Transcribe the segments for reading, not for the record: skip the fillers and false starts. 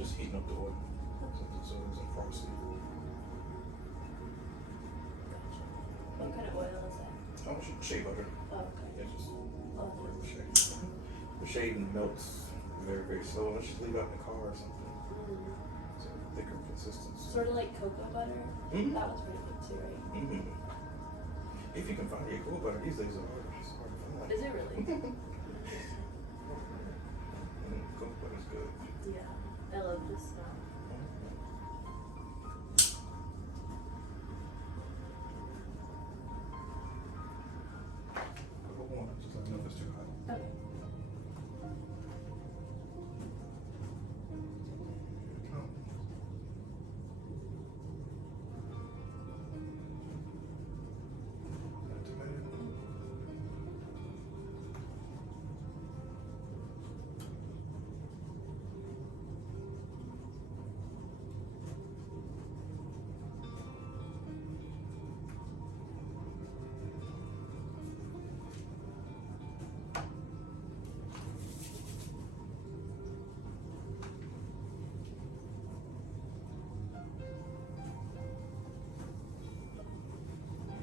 just heating up the oil. So it's a frosty. Gotcha. What kind of oil is that? Shea butter. Oh, okay. Yeah, just regular shea. Mm-hmm. The shea melts very, very slow. Let's just leave it out in the car or something. It's a thicker consistency. Sort of like cocoa butter. Mm-hmm. That one's pretty good too, right? Mm-hmm. If you can find it, cocoa butter these days are hard to find. Is it really? Cocoa butter's good. Yeah. I love this smell. Put one, just let me know if it's too hot. Okay.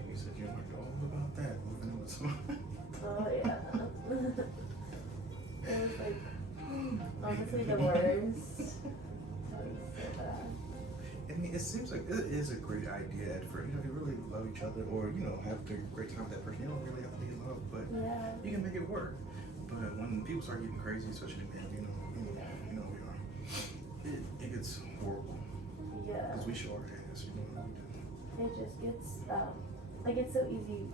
You said you learned all about that moving into some. Oh yeah. It was like honestly the worst. That was so bad. I mean, it seems like it is a great idea at first. You know, if you really love each other, or have a great time with that person, you don't really have to be in love, but Yeah. you can make it work. But when people start getting crazy, especially men, we are. It gets horrible Yeah. because we show our ass. We do. It just gets like it's so easy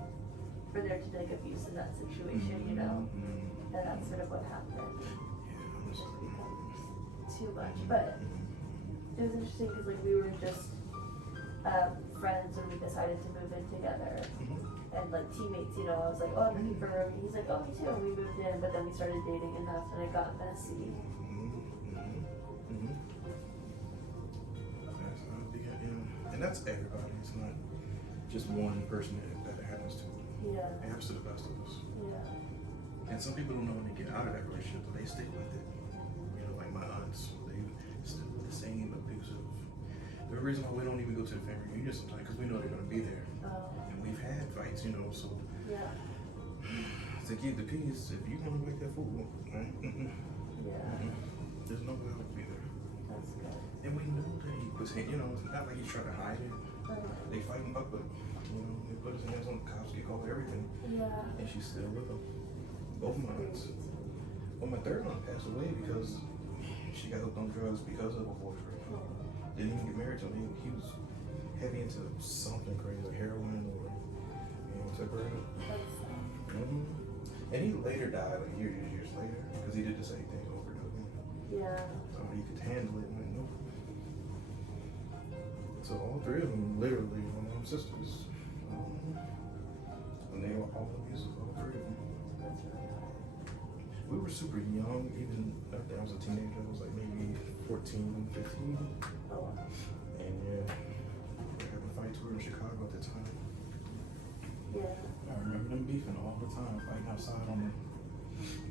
for there to be like abuse in that situation, you know. Mm-hmm. And that's sort of what happened. Yeah, I'm It sorry. becomes too much, but it was interesting because like we were just friends when we decided to move in together, and like teammates. You know, I was like, oh, I'm looking for a room. He's like, oh, me too. And we moved in, but then we started dating, and that's when it got messy. And that's everybody. It's not just one person that it happens to. Yeah. It happens to the best of us. Yeah. And some people don't know when they get out of that relationship, but they stick with it. You know, like my aunts, they still the same abusive. The reason why we don't even go to the family reunion sometimes because we know they're going to be there. Oh. And we've had fights, you know, so Yeah. to keep the peace, if you want to make that fool, right? Yeah. There's no way I would be there. That's good. And we know that he was, you know, it's not like he's trying to hide it. They fight him up, but, you know, they put his hands on the cops, get called everything. Yeah. And she's still with him. Both my aunts. Well, my third aunt passed away because she got hooked on drugs because of a boyfriend. Didn't even get married to him. He was heavy into something crazy, like heroin or, took her out. And he later died, like years later, because he did the same thing over and over again. Yeah. So he could handle it, and nope. So all three of them, literally, my mom's sisters. And they were all abusive, all three of them. That's really hard. We were super young, even after I was a teenager. I was like maybe 14, 15. Oh. And yeah, we were having a fight tour in Chicago at the time. Yeah. I remember them beefing all the time, fighting outside on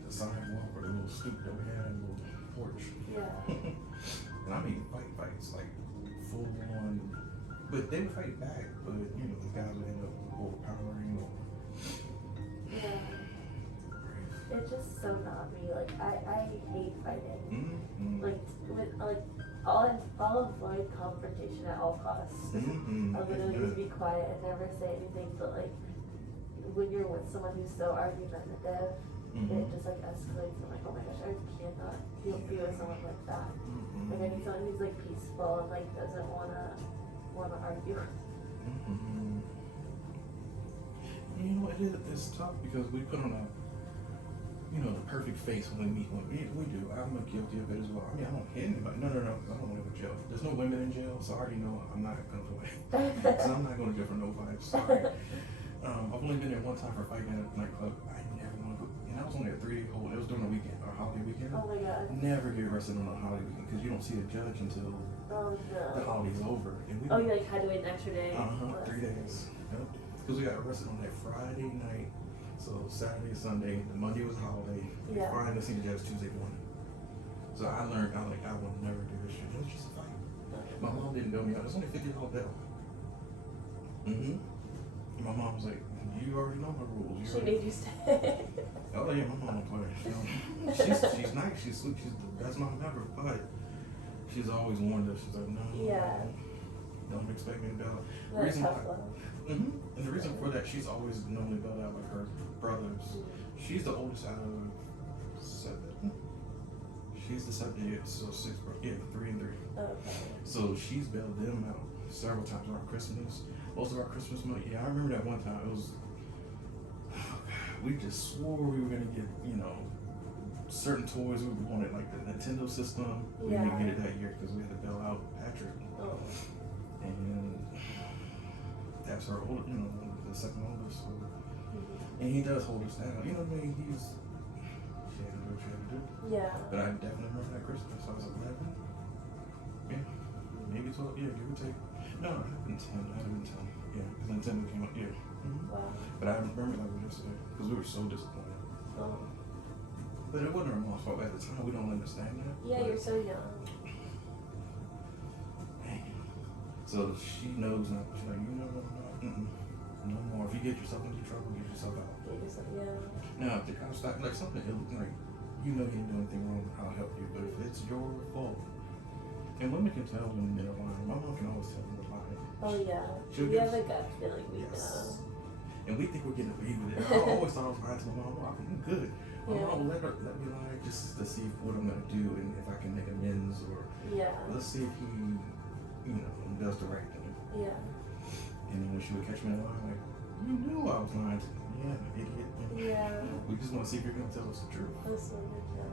the sidewalk or the little stoop that we had in the little porch. Yeah. And I mean fights, like full on. But they would fight back, but you know, the guys would end up overpowering or. Yeah. It's just so not me. Like I hate fighting. Like I'll avoid confrontation at all costs. I'll literally just be quiet and never say anything. But like when you're with someone who's so argumentative, it just like escalates. I'm like, oh my gosh, I cannot be with someone like that. Like I need someone who's like peaceful and like doesn't wanna argue. You know, it's tough because we put on the perfect face when we meet women. We do. I'm guilty of it as well. I mean, I don't hit anybody. No. I don't want to go to jail. There's no women in jail, so I already know I'm not going to play. So I'm not going to jail for no fights. Sorry. I've only been there one time for fighting at a nightclub. I never want to go. And I was only a 3-day hold. It was during the weekend, our holiday weekend. Oh my god. Never get arrested on a holiday weekend because you don't see the judge until the holiday's over. And we you like had to wait an extra day? 3 days. Yep. Because we got arrested on that Friday night. So Saturday, Sunday, the Monday was holiday. Yeah. Friday, let's see the judge Tuesday morning. So I learned, I will never do this shit. My mom didn't bail me out. It's only $50 bail. My mom was like, you already know my rules. She made you stay. Oh yeah, my mom don't play. You know, she's nice. She's sweet. She's the best mom ever. But she's always warned us. She's like, no. Yeah. Don't expect me to bail out. That's tough love. And the reason for that, she's always normally bailed out like her brothers. She's the oldest out of 7. She's the 7th. Yeah, so 6. Yeah, 3 and 3. Okay. So she's bailed them out several times around Christmas. Most of our Christmas money. Yeah, I remember that one time. It was. We just swore we were gonna get, you know, certain toys we wanted, like the Nintendo system. We didn't get it that year because we had to bail out Patrick. Oh. And that's our old, you know, the second oldest. So. And he does hold us down. You know what I mean? She had to do what she had to do. Yeah. But I definitely remember that Christmas. I was 11. Yeah. Maybe 12. Yeah, give or take. No, I had been 10. I had been 10. Yeah, because Nintendo came out. Yeah. Wow. But I remember that was yesterday because we were so disappointed. Oh. But it wasn't our mom's fault at the time. We don't understand that. Yeah, you're so young. Man. So she knows now. She's like, you know, no more. If you get yourself into trouble, get yourself out. Yeah. Now, if I was like something, like you know, you didn't do anything wrong. I'll help you. But if it's your fault, and women can tell when men are lying. My mom can always tell when they're lying. Oh yeah. We have a gut feeling we know. And we think we're getting away with it. I always thought I was lying to my mom. I'm good. My mom will let me lie just to see what I'm gonna do and if I can make amends or let's see if he, you know, does the right thing. Yeah. And then when she would catch me in a lie, I'm like, you knew I was lying to you. Yeah, idiot. Yeah. We just want to see if you're gonna tell us the truth. That's so good job.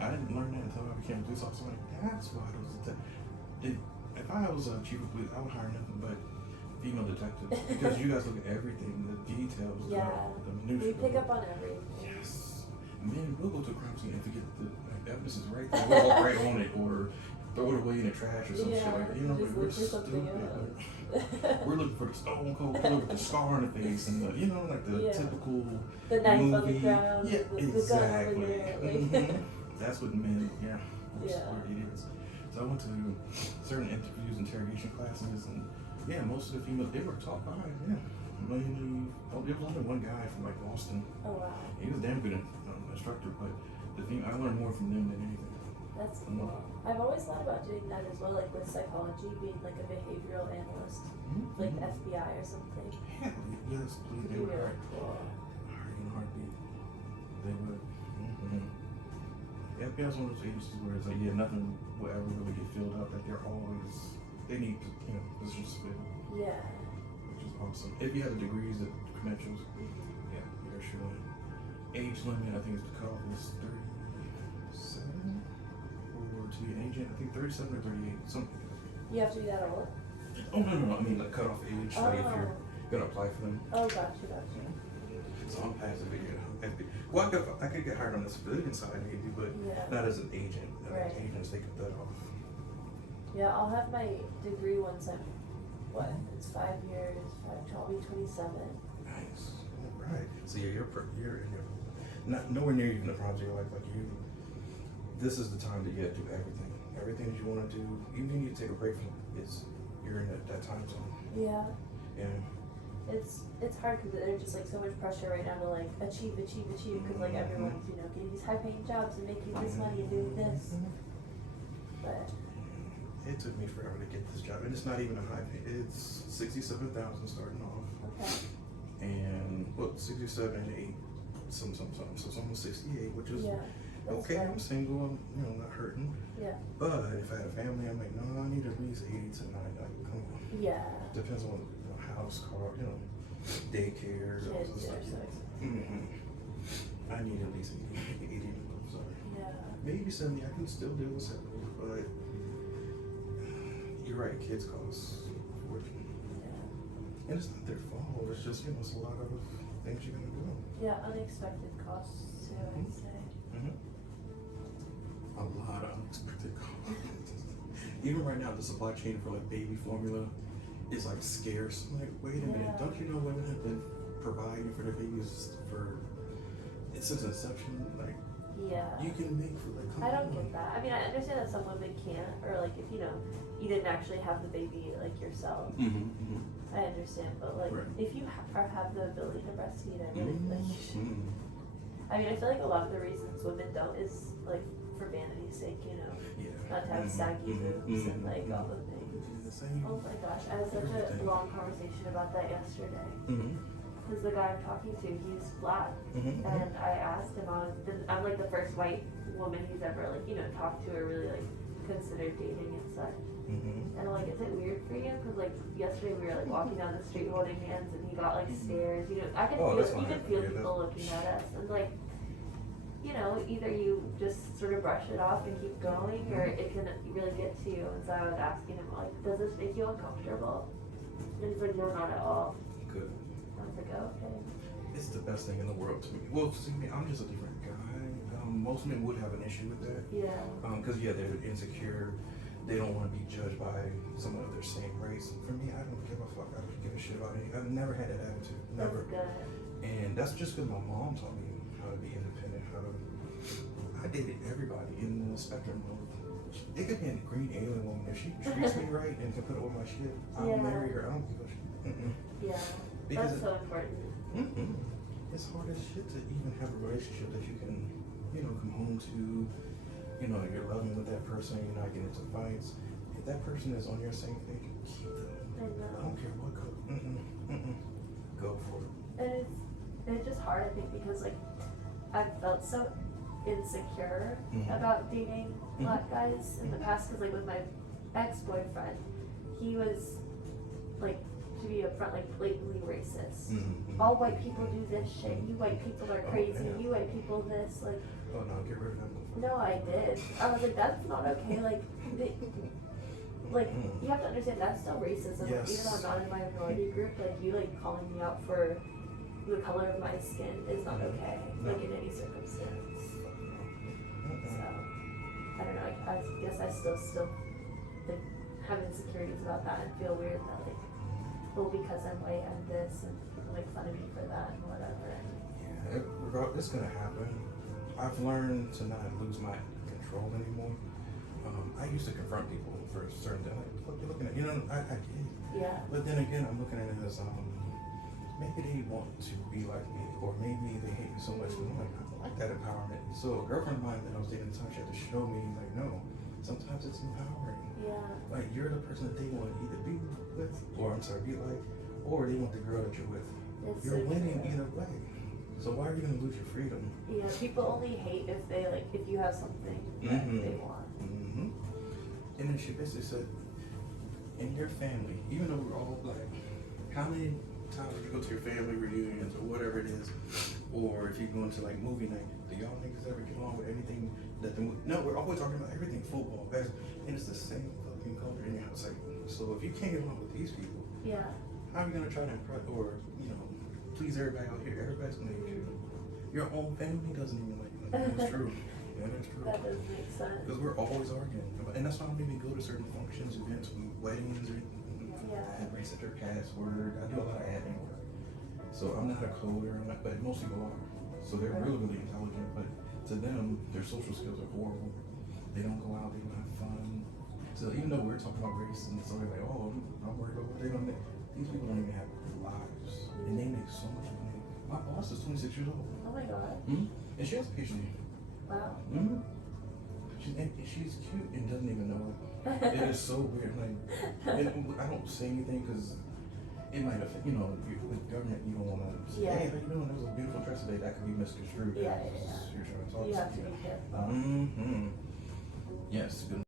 I didn't learn that until I became a police officer. Like, that's why those if I was a chief of police, I would hire nothing but female detectives because you guys look at everything, the details, the minutiae. We pick up on everything. Yes. Men will go to a crime scene and forget the evidence is right there. We'll walk right on it or throw it away in the trash or some shit like that. You know, we're stupid. We're looking for the stone cold killer with the scar on the face and the, you know, like the typical the knife movie. on the ground. Yeah, exactly. The gun over there, That's what men. We're idiots. So I went to certain interviews, interrogation classes, and most of the females, they were taught by, mainly, there was only one guy from like Boston. Oh wow. He was a damn good instructor, but I learned more from them than anything. That's cool. I've always thought about doing that as well, like with psychology, being like a behavioral analyst, like FBI or something. Yeah, yes, please. They would really cool. In a heartbeat. They would. The FBI is one of those agencies where it's like, nothing will ever really get filled up. Like they need, positions filled. Yeah. Which is awesome. If you have the degrees, the credentials, you're sure. Age limit, I think the cutoff is 37 or to be an agent. I think 37 or 38, something. You have to do that at work? Oh no! I mean like cutoff age. Like if you're gonna apply for them. Oh, gotcha. So I'm passing video. Well, I could get hired on the civilian side maybe, but not as an agent. Right. Agents, they cut that off. Yeah, I'll have my degree once I'm, it's 5 years, I'll be 27. Nice. All right. So you're in your, not nowhere near even the prime of your life like you. This is the time that you have to do everything. Everything that you want to do, even if you need to take a break from it, you're in that time zone. Yeah. Yeah. It's hard because there's just like so much pressure right now to like achieve because like everyone's getting these high paying jobs and making this money and doing this. But it took me forever to get this job, and it's not even a high pay. It's 67,000 starting off. Okay. And 67 and 8, some. So it's almost 68, which is okay. Fair. I'm single. I'm not hurting. Yeah. But if I had a family, I'm like, no, I need at least 80 to 90. Come on. Yeah. Depends on house, car, daycare, all this stuff. I need at least 80 minutes, sorry. Yeah. Maybe 70, I can still deal with 70, but you're right, kids cost a fortune. Yeah. And it's not their fault, it's just, it's a lot of things you're gonna do. Yeah, unexpected costs too, I'd say. A lot of unexpected costs. Even right now, the supply chain for like baby formula is like scarce. I'm like, wait a minute, don't you know women have been providing for their babies since inception? Like, Yeah. You can make food, like, come I don't on. get that. I mean, I understand that some women can't, or like if you know, you didn't actually have the baby like yourself. I understand, but like Right. if you have the ability to breastfeed, I really like you should. I mean, I feel like a lot of the reasons women don't is like for vanity's sake, you know, Yeah. not to have saggy boobs and like all the things. The same. Oh my gosh, I had such a Everything. long conversation about that yesterday. Mm-hmm. Because the guy I'm talking to, he's black, Mm-hmm. and I asked him, I'm like the first white woman he's ever like, you know, talked to or really like considered dating and such. Mm-hmm. And I'm like, is it weird for you? Because like yesterday we were like walking down the street holding hands, and he got like stares. You know, I could Oh, feel, that's you not could happening, feel yeah, people looking at us, and like, you know, either you just sort of brush it off and keep going, or it can really get to you. And so I was asking him like, does this make you uncomfortable? And he's like, no, not at all. Good. I was like, okay. It's the best thing in the world to me. Well, see me, I'm just a different guy. Most men would have an issue with that. Yeah. Because yeah, they're insecure. They don't want to be judged by someone of their same race. For me, I don't give a fuck. I don't give a shit about anything. I've never had that attitude. Never. That's good. And that's just because my mom taught me how to be independent. I dated everybody in the spectrum of. It could be a green alien woman. If she treats me right and can put up with my shit, I'll Yeah. marry her. I don't give a shit. Yeah. Because That's so important. it's hard as shit to even have a relationship that you can, you know, come home to. You know, you're loving with that person. You're not getting into fights. If that person is on your same page, keep them. I know. I don't care what color. Go for it. And it's just hard, I think, because like I've felt so insecure about dating black guys in the past. Because like with my ex-boyfriend, he was like, to be upfront, like blatantly racist. All white people do this shit. You white people are crazy. Yeah. You white people this like. Oh no, get rid of them. No, I did. I was like, that's not okay. Like, you have to understand that's still racism. Yes. Even though I'm not in my minority group, like you like calling me out for the color of my skin is not okay. No. Like in any circumstance. So I don't know. I guess I still like have insecurities about that and feel weird that like, well, because I'm white, I'm this, and people make fun of me for that and whatever. Yeah, it's gonna happen. I've learned to not lose my control anymore. I used to confront people for certain things. Like, what you looking at? You know, I get it. Yeah. But then again, I'm looking at it as maybe they want to be like me, or maybe they hate me so much. And I'm like, I don't like that empowerment. So a girlfriend of mine that I was dating at the time, she had to show me, like, no, sometimes it's empowering. Yeah. Like, you're the person that they want to either be with, or be like, or they want the girl that you're with. It's You're so winning true. either way. So why are you gonna lose your freedom? Yeah, people only hate if they like if you have something that they want. And then she basically said, in your family, even though we're all black, how many times you go to your family reunions or whatever it is, or if you go into like movie night, do y'all niggas ever get along with anything that the movie? No, we're always talking about everything football, basketball, and it's the same fucking culture in your house. Like, so if you can't get along with these people, Yeah. how are you gonna try to impress or please everybody out here? Everybody's gonna hate you. Your own family doesn't even like you. That's true. Yeah, that's true. That does make sense. Because we're always arguing, and that's why I don't even go to certain functions, events, weddings, or reset their password. I do a lot of admin work, so I'm not a coder. But most people are, so they're really, really intelligent. But to them, their social skills are horrible. They don't go out. They don't have fun. So even though we're talking about race and something like, oh, I'm worried about what they're gonna make. These people don't even have lives, and they make so much money. My boss is 26 years old. Oh my god. And she has a PhD. Wow. She's cute and doesn't even know it. It is so weird. Like, I don't say anything because it might affect, with government, you don't want to say, hey, how you doing? There was a beautiful dress today. That could be misconstrued. Yeah. You're trying to talk You to have to be careful. Yes, good.